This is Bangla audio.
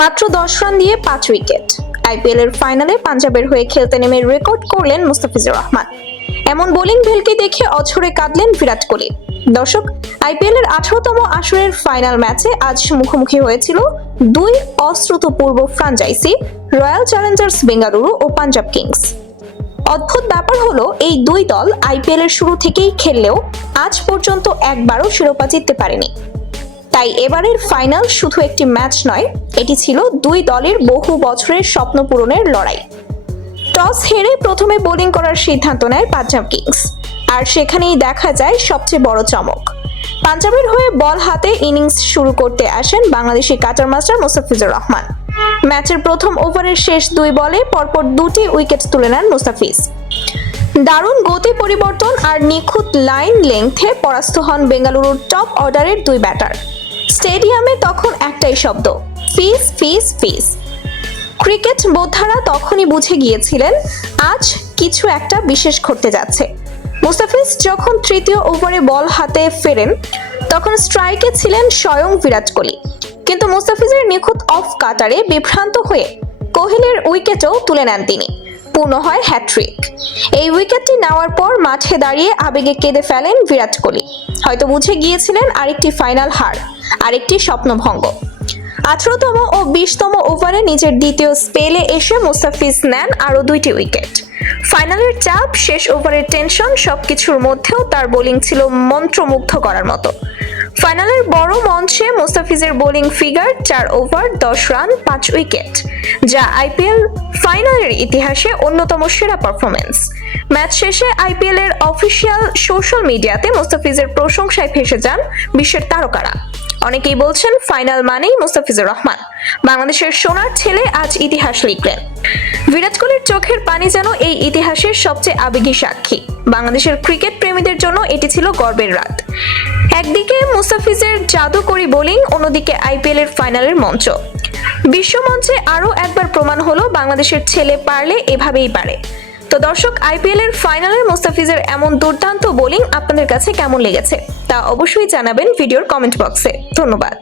মাত্র দশ রান দিয়ে পাঁচ উইকেট। আইপিএল এর ফাইনালে পাঞ্জাবের হয়ে খেলতে নেমে রেকর্ড করলেন মুস্তাফিজুর রহমান। এমন বোলিং ভেলকে দেখে অঝরে কাঁদলেন বিরাট কোহলি। দর্শক, আইপিএল এর আঠারোতম আসরের ফাইনাল ম্যাচে আজ মুখোমুখি হয়েছিল দুই অশ্রুতপূর্ব ফ্রাঞ্চাইজি, রয়্যাল চ্যালেঞ্জার্স বেঙ্গালুরু ও পাঞ্জাব কিংস। অদ্ভুত ব্যাপার হলো, এই দুই দল আইপিএল এর শুরু থেকেই খেললেও আজ পর্যন্ত একবারও শিরোপা জিততে পারেনি। তাই এবারের ফাইনাল শুধু একটি ম্যাচ নয়, এটি ছিল দুই দলের বহু বছরের স্বপ্ন পূরণের লড়াই। টস হেরে প্রথমে বোলিং করার সিদ্ধান্ত নেয় পাঞ্জাব কিংস। আর সেখানেই দেখা যায় সবচেয়ে বড় চমক। পাঞ্জাবের হয়ে বল হাতে ইনিংস শুরু করতে আসেন বাংলাদেশি কাটার মাস্টার মোস্তাফিজুর রহমান। ম্যাচের প্রথম ওভারের শেষ দুই বলে পরপর দুটি উইকেট তুলে নেন মুস্তাফিজ। দারুণ গতি পরিবর্তন আর নিখুঁত লাইন লেংথে পরাস্ত হন বেঙ্গালুরুর টপ অর্ডারের দুই ব্যাটার। স্টেডিয়ামে তখন একটাই শব্দ, ফিস ফিস ফিস। ক্রিকেট বোদ্ধারা তখনই বুঝে গিয়েছিলেন, আজ কিছু একটা বিশেষ ঘটতে যাচ্ছে। মুস্তাফিজ যখন তৃতীয় ওভারে বল হাতে ফেরেন, তখন স্ট্রাইকে ছিলেন স্বয়ং বিরাট কোহলি। কিন্তু মুস্তাফিজের নিখুঁত অফ কাটারে বিভ্রান্ত হয়ে কোহলির উইকেটও তুলে নেন তিনি, পূর্ণ হয় হ্যাট্রিক এই উইকেটটি নেওয়ার পর মাঠে দাঁড়িয়ে আবেগে কেঁদে ফেলেন বিরাট কোহলি। হয়তো বুঝে গিয়েছিলেন আরেকটি ফাইনাল হার। আরেকটি স্বপ্নভঙ্গ। আঠারোতম ও বিশতম ওভারে নিজের দ্বিতীয় স্পেলে এসে মুস্তাফিজ নেন আরও দুইটি উইকেট। ফাইনালের চাপ, শেষ ওভারের টেনশন সবকিছুর মধ্যেও তার বোলিং ছিল মন্ত্রমুগ্ধ করার মতো। ফাইনালের বড় মঞ্চে মুস্তাফিজের বোলিং ফিগার, চার ওভার, দশ রান, পাঁচ উইকেট, যা আইপিএল ফাইনালের ইতিহাসে অন্যতম সেরা পারফরমেন্স ম্যাচ শেষে আইপিএল এর অফিসিয়াল সোশ্যাল মিডিয়াতে মুস্তাফিজের প্রশংসায় ফেসে যান বিশ্বের তারকারা। অনেকেই বলছেন ফাইনাল মানেই মুস্তাফিজুর রহমান। বাংলাদেশের সোনার ছেলে আজ ইতিহাস লিখলেন। বিরাট কোহলির চোখের পানি যেন এই ইতিহাসের সবচেয়ে আবেগী সাক্ষী। বাংলাদেশের ক্রিকেট প্রেমীদের জন্য এটি ছিল গর্বের রাত। একদিকে মুস্তাফিজের জাদুকরি বোলিং, অন্যদিকে আইপিএল এর ফাইনালের মঞ্চ। বিশ্বমঞ্চে আরও একবার প্রমাণ হলো বাংলাদেশের ছেলে পারলে এভাবেই পারে। তো দর্শক, আইপিএল এর ফাইনালের মুস্তাফিজের এমন দুর্দান্ত বোলিং আপনাদের কাছে কেমন লেগেছে? তা অবশ্যই জানাবেন ভিডিওর কমেন্ট বক্সে। ধন্যবাদ।